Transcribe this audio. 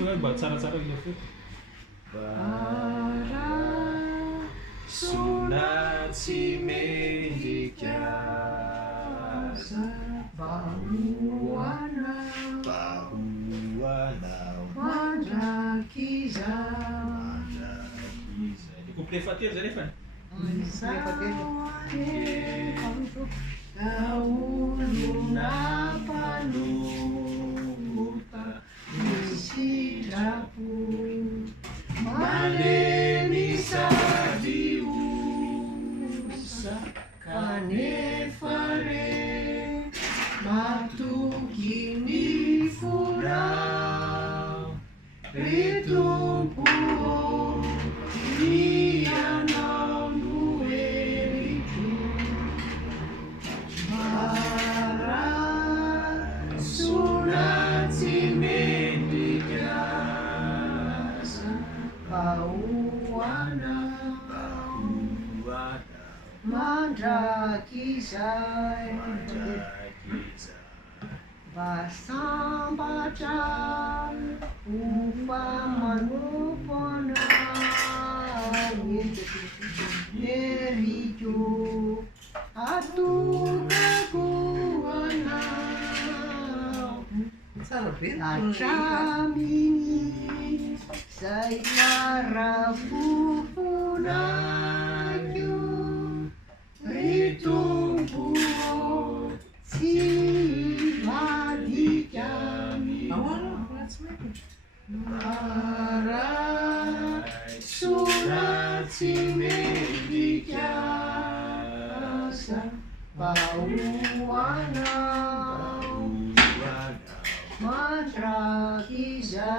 buat syarat-syarat gitu. Para sunat si medikasa Bahuana Madrakiza Di couple Fatir Zarifan. Gauluna panuta Isidrapu Malenisa diusa Kanefare Matukini furau Ritumpuo Iyanau nueritu Para sunat si medikasa Bahuana Mandrakisai Basambaca Upamanupana Nerijo Atu kakuana Acamini Saikara Fufunayo Ritumpuo Simadikami Para sunat si medikasa Bahuana Madrakiza